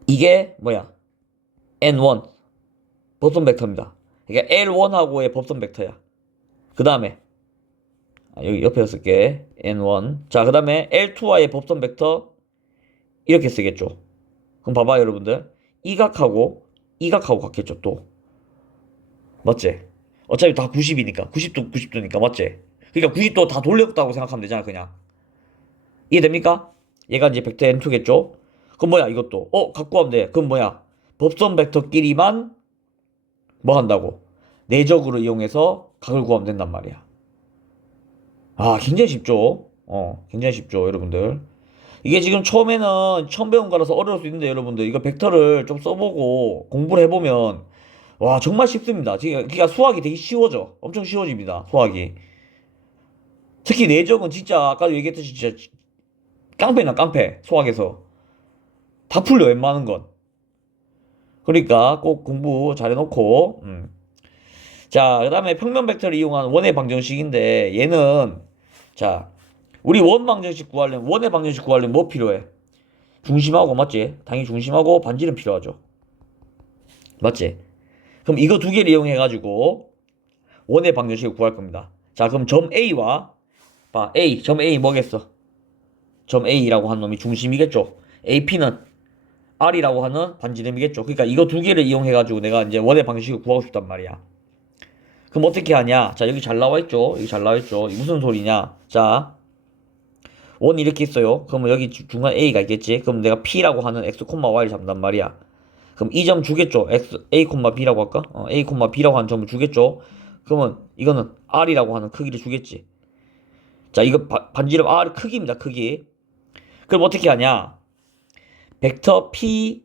이게 뭐야? N1 법선 벡터입니다. 그러니까 L1하고의 법선 벡터야. 그 다음에 여기 옆에 쓸게. N1. 자, 그 다음에 L2와의 법선 벡터 이렇게 쓰겠죠. 그럼 봐봐, 여러분들. 이 각하고 같겠죠, 또. 맞지? 어차피 다 90이니까. 90도, 90도니까, 맞지? 그러니까 90도 다 돌렸다고 생각하면 되잖아, 그냥. 이해됩니까? 얘가 이제 벡터 N2겠죠? 그럼 뭐야, 이것도. 갖고 하면 돼. 그럼 뭐야? 법선 벡터끼리만 뭐 한다고? 내적으로 이용해서 각을 구하면 된단 말이야. 아, 굉장히 쉽죠? 굉장히 쉽죠, 여러분들. 이게 지금 처음에는 처음 배운 거라서 어려울 수 있는데, 여러분들, 이거 벡터를 좀 써보고 공부를 해보면, 와, 정말 쉽습니다. 그러니까 수학이 되게 쉬워져. 엄청 쉬워집니다, 수학이. 특히 내적은 진짜, 아까도 얘기했듯이 진짜 깡패나 깡패, 수학에서. 다 풀려, 웬만한 건. 그러니까 꼭 공부 잘 해놓고, 자, 그 다음에 평면 벡터를 이용한 원의 방정식인데, 얘는, 자, 우리 원의 방정식 구하려면 뭐 필요해? 중심하고, 맞지? 당연히 중심하고 반지름 필요하죠. 맞지? 그럼 이거 두 개를 이용해가지고, 원의 방정식을 구할 겁니다. 자, 그럼 점 A와, 점 A 뭐겠어? 점 A라고 한 놈이 중심이겠죠? AP는 R이라고 하는 반지름이겠죠. 그러니까 이거 두 개를 이용해가지고 내가 이제 원의 방식을 구하고 싶단 말이야. 그럼 어떻게 하냐? 자, 여기 잘 나와 있죠? 여기 잘 나와 있죠? 이게 무슨 소리냐? 자, 원이 이렇게 있어요. 그러면 여기 중간 A가 있겠지? 그럼 내가 P라고 하는 X, Y를 잡는단 말이야. 그럼 이 점 주겠죠? X, A, B라고 할까? A, B라고 하는 점을 주겠죠? 그러면 이거는 R이라고 하는 크기를 주겠지. 자, 이거 반지름 R 크기입니다. 크기. 그럼 어떻게 하냐? 벡터 P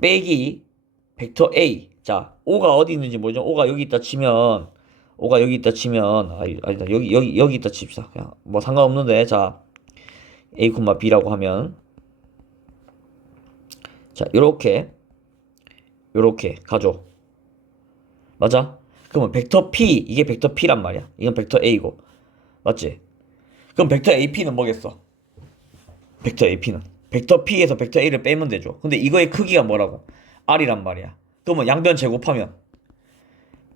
빼기 벡터 A. 자, O가 어디 있는지 모르죠? O가 여기 있다 치면 아니다. 여기 있다 칩시다. 그냥 뭐 상관없는데. 자, A, B라고 하면 자, 요렇게 가죠. 맞아? 그러면 벡터 P, 이게 벡터 P란 말이야. 이건 벡터 A고. 맞지? 그럼 벡터 AP는 뭐겠어? 벡터 AP는 벡터 P에서 벡터 A를 빼면 되죠. 근데 이거의 크기가 뭐라고? R이란 말이야. 그러면 양변 제곱하면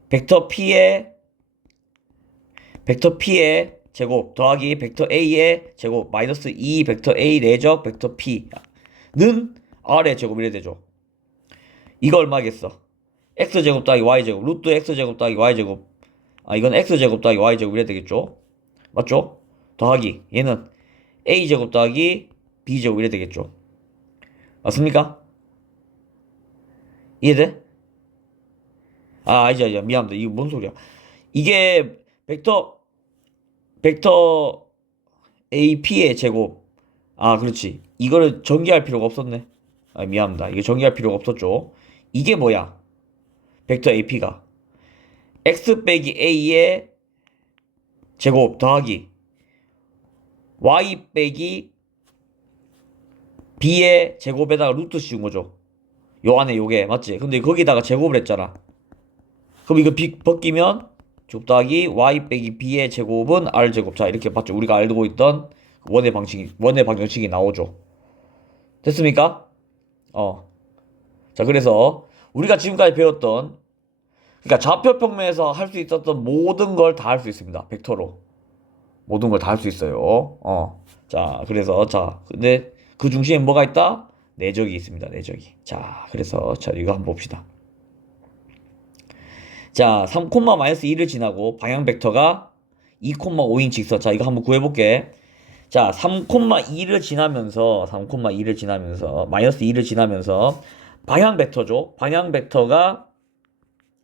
벡터 P의 제곱 더하기 벡터 A의 제곱 마이너스 2 벡터 A 내적 벡터 P는 R의 제곱 이래 되죠. 이거 얼마겠어? X제곱 더하기 Y제곱 루트 X제곱 더하기 Y제곱 이건 X제곱 더하기 Y제곱 이래 되겠죠. 맞죠? 더하기 얘는 A제곱 더하기 B제곱 이래 되겠죠. 맞습니까? 이해돼? 아니지 미안합니다. 이거 뭔 소리야. 이게 벡터 AP의 제곱. 그렇지. 이거를 전개할 필요가 없었네. 미안합니다. 이거 전개할 필요가 없었죠. 이게 뭐야? 벡터 AP가 X 빼기 A의 제곱 더하기 Y 빼기 B의 제곱에다가 루트 씌운 거죠. 요 안에 요게 맞지? 근데 거기다가 제곱을 했잖아. 그럼 이거 벗기면 제곱 더하기 Y 빼기 B의 제곱은 R 제곱. 자, 이렇게 봤죠? 우리가 알고 있던 원의 방정식이 나오죠. 됐습니까? 자, 그래서 우리가 지금까지 배웠던 그러니까 좌표 평면에서 할 수 있었던 모든 걸 다 할 수 있습니다. 벡터로. 모든 걸 다 할 수 있어요. 자, 그래서 근데 그 중심에 뭐가 있다? 내적이 있습니다. 내적이. 자, 그래서 이거 한번 봅시다. 자, 3, 마이너스 2를 지나고 방향 벡터가 2,5인 직선. 자, 이거 한번 구해볼게. 자, 3,2를 지나면서 마이너스 2를 지나면서 방향 벡터죠. 방향 벡터가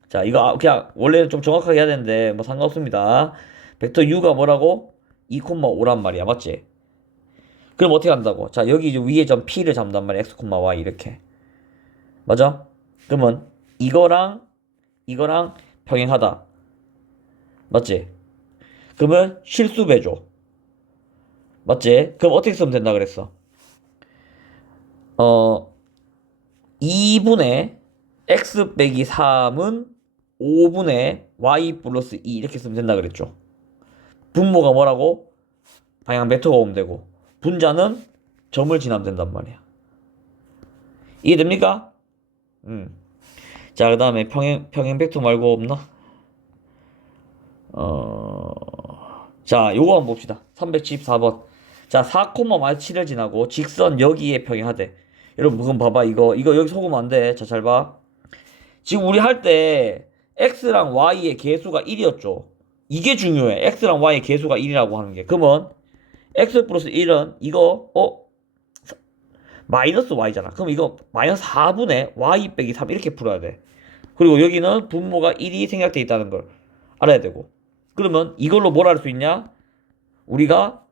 자, 이거 그냥 원래는 좀 정확하게 해야 되는데 뭐 상관없습니다. 벡터 U가 뭐라고? 2,5란 말이야. 맞지? 그럼 어떻게 한다고? 자, 여기 이제 위에 점 P를 잡는단 말이야. X, Y 이렇게. 맞아? 그러면 이거랑 병행하다. 맞지? 그러면 실수배죠. 맞지? 그럼 어떻게 쓰면 된다 그랬어? 2분의 X 빼기 3은 5분의 Y 플러스 2 이렇게 쓰면 된다 그랬죠. 분모가 뭐라고? 방향 벡터가 오면 되고 분자는 점을 지나면 된단 말이야. 이해됩니까? 자, 그 다음에 평행 벡터 말고 없나? 자, 요거 한번 봅시다. 374번. 자, 4,7을 지나고 직선 여기에 평행하되. 여러분, 그럼 봐봐. 이거 여기 속으면 안 돼. 자, 잘 봐. 지금 우리 할 때 X랑 Y의 개수가 1이었죠. 이게 중요해. X랑 Y의 개수가 1이라고 하는 게. 그러면 X 플러스 1은 이거 마이너스 Y잖아. 그럼 이거 마이너스 4분의 Y 빼기 3 이렇게 풀어야 돼. 그리고 여기는 분모가 1이 생략돼 있다는 걸 알아야 되고. 그러면 이걸로 뭘 할 수 있냐? 우리가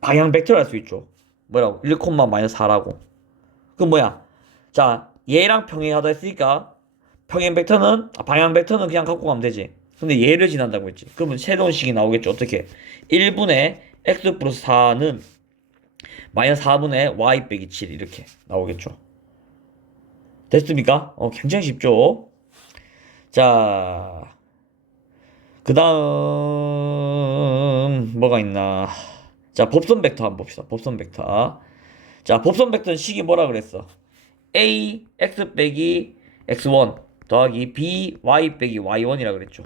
방향 벡터를 할 수 있죠. 뭐라고? 1, 마이너스 4라고. 그럼 뭐야? 자, 얘랑 평행하다 했으니까 방향 벡터는 그냥 갖고 가면 되지. 근데 얘를 지난다고 했지. 그러면 새로운 식이 나오겠죠. 어떻게? 1분의 x 플러스 4는 마이너스 4분의 y 빼기 7 이렇게 나오겠죠. 됐습니까? 굉장히 쉽죠. 자, 그 다음 뭐가 있나? 자, 법선 벡터 한번 봅시다. 법선 벡터. 자, 법선 벡터는 식이 뭐라 그랬어? a x 빼기 x1 더하기 b y 빼기 y1이라 그랬죠.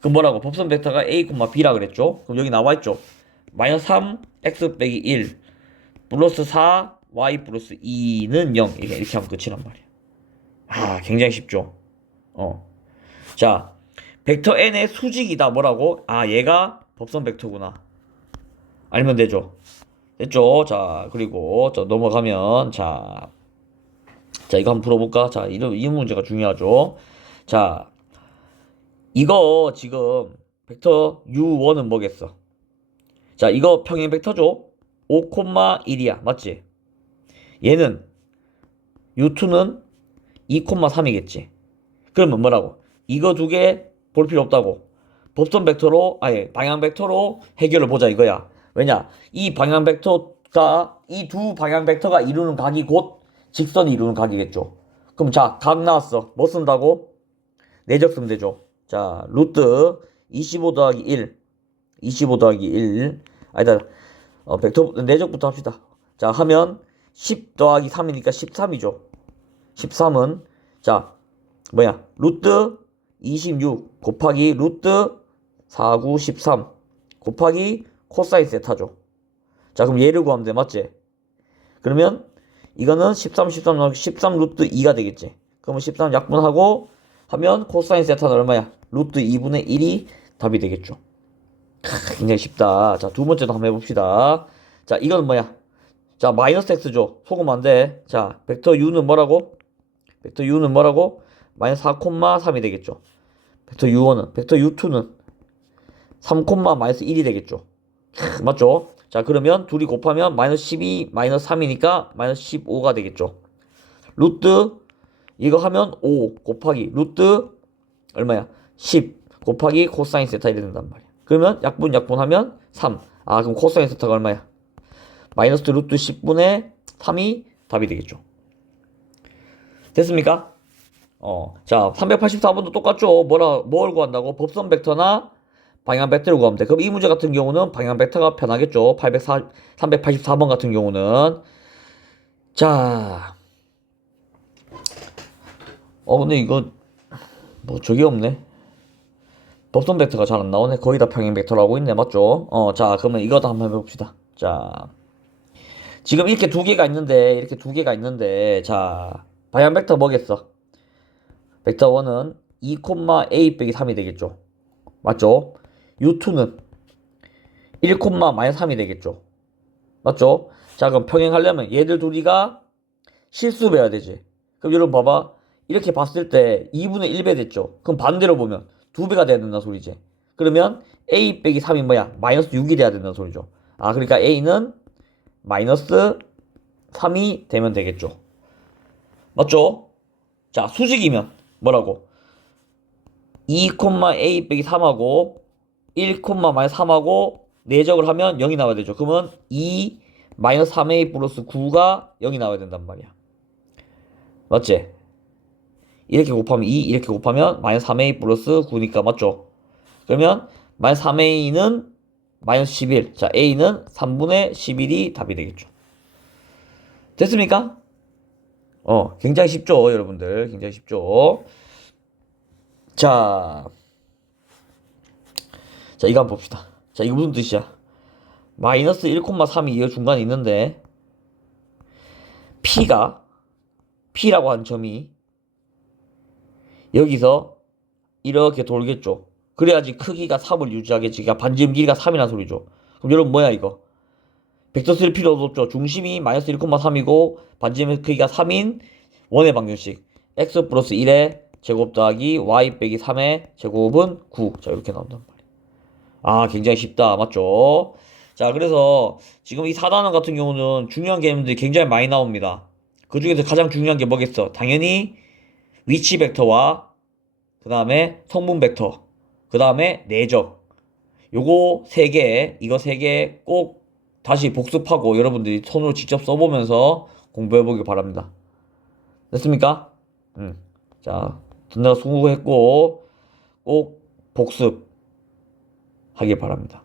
그럼 뭐라고? 법선 벡터가 a, b라 그랬죠. 그럼 여기 나와 있죠. 마이너스 3 x 빼기 1 플러스 4 y 플러스 2는 0 이렇게 하면 끝이란 말이야. 아, 굉장히 쉽죠. 자, 벡터 n의 수직이다 뭐라고? 아, 얘가 법선 벡터구나. 알면 되죠. 됐죠? 자, 그리고 자 넘어가면 자 이거 한번 풀어볼까? 자, 이 문제가 중요하죠. 자, 이거 지금 벡터 u1은 뭐겠어? 자, 이거 평행 벡터죠? 5,1이야. 맞지? 얘는 u2는 2,3이겠지. 그러면 뭐라고? 이거 두 개 볼 필요 없다고. 법선 벡터로, 아니, 방향 벡터로 해결을 보자 이거야. 왜냐? 이 방향 벡터가, 이 두 방향 벡터가 이루는 각이 곧 직선이 이루는 각이겠죠. 그럼 자, 각 나왔어. 뭐 쓴다고? 내적 쓰면 되죠. 자, 루트 25 더하기 1. 25 더하기 1. 아니다. 벡터, 내적부터 합시다. 자, 하면 10 더하기 3이니까 13이죠. 13은, 자, 뭐야? 루트 26 곱하기 루트 49, 13 곱하기 코사인 세타죠. 자, 그럼 얘를 구하면 돼. 맞지? 그러면 이거는 13, 13 루트 2가 되겠지. 그러면 13 약분하고 하면 코사인 세타는 얼마야? 루트 2분의 1이 답이 되겠죠. 굉장히 쉽다. 자, 두 번째도 한번 해봅시다. 자, 이거는 뭐야? 자, 마이너스 x죠. 속으면 안 돼. 자, 벡터 u는 뭐라고? 벡터 u는 뭐라고? 마이너스 4,3이 되겠죠. 벡터 u1은, 벡터 u2는 3, 마이너스 1이 되겠죠. 맞죠? 자, 그러면 둘이 곱하면 마이너스 12, 마이너스 3이니까 마이너스 15가 되겠죠. 루트, 이거 하면 5 곱하기 루트 얼마야? 10 곱하기 코사인 세타 이래 된단 말이야. 그러면 약분하면 3. 아, 그럼 코사인 세타가 얼마야? 마이너스 루트 10분의 3이 답이 되겠죠. 됐습니까? 자, 384번도 똑같죠? 뭘 구한다고? 법선 벡터나 방향 벡터를 구하면 돼. 그럼 이 문제 같은 경우는 방향 벡터가 편하겠죠? 384번 같은 경우는. 자, 근데 이거, 뭐, 저게 없네. 법선 벡터가 잘 안 나오네. 거의 다 평행 벡터로 하고 있네. 맞죠? 자, 그러면 이거도 한번 해봅시다. 자, 지금 이렇게 두 개가 있는데, 자, 방향 벡터 뭐겠어? 벡터 1은 2, a 빼기 3이 되겠죠. 맞죠? u2는 1, 마이너스 3이 되겠죠. 맞죠? 자, 그럼 평행하려면 얘들 둘이가 실수배야 되지. 그럼 여러분 봐봐. 이렇게 봤을 때 2분의 1배 됐죠. 그럼 반대로 보면 2배가 돼야 된다 소리지. 그러면 a 빼기 3이 뭐야? 마이너스 6이 돼야 된다 소리죠. 아, 그러니까 a는 마이너스 3이 되면 되겠죠. 맞죠? 자, 수직이면 뭐라고? 2, a 빼기 3하고 1, 마이너스 3하고 내적을 하면 0이 나와야 되죠. 그러면 2 마이너스 3a 플러스 9가 0이 나와야 된단 말이야. 맞지? 이렇게 곱하면 2, 이렇게 곱하면 마이너스 3a 플러스 9니까 맞죠? 그러면 마이너스 3a는 마이너스 11. 자, a는 3분의 11이 답이 되겠죠. 됐습니까? 굉장히 쉽죠, 여러분들. 굉장히 쉽죠. 자, 이거 한번 봅시다. 자, 이거 무슨 뜻이야? 마이너스 1,3이 이 중간에 있는데 P라고 하는 점이 여기서 이렇게 돌겠죠. 그래야지 크기가 3을 유지하겠지. 그러니까 반지름 길이가 3이라는 소리죠. 그럼 여러분 뭐야 이거? 벡터 쓸 필요도 없죠. 중심이 마이너스 1,3이고 반지름 크기가 3인 원의 방정식 x 플러스 1의 제곱 더하기 y 빼기 3의 제곱은 9. 자, 이렇게 나온단 말이야. 아, 굉장히 쉽다. 맞죠? 자, 그래서 지금 이 4단원 같은 경우는 중요한 개념들이 굉장히 많이 나옵니다. 그 중에서 가장 중요한 게 뭐겠어? 당연히 위치 벡터와 그 다음에 성분 벡터, 그 다음에 내적. 이거 세 개 꼭 다시 복습하고 여러분들이 손으로 직접 써보면서 공부해보길 바랍니다. 됐습니까? 자, 듣느라 수고했고 꼭 복습하길 바랍니다.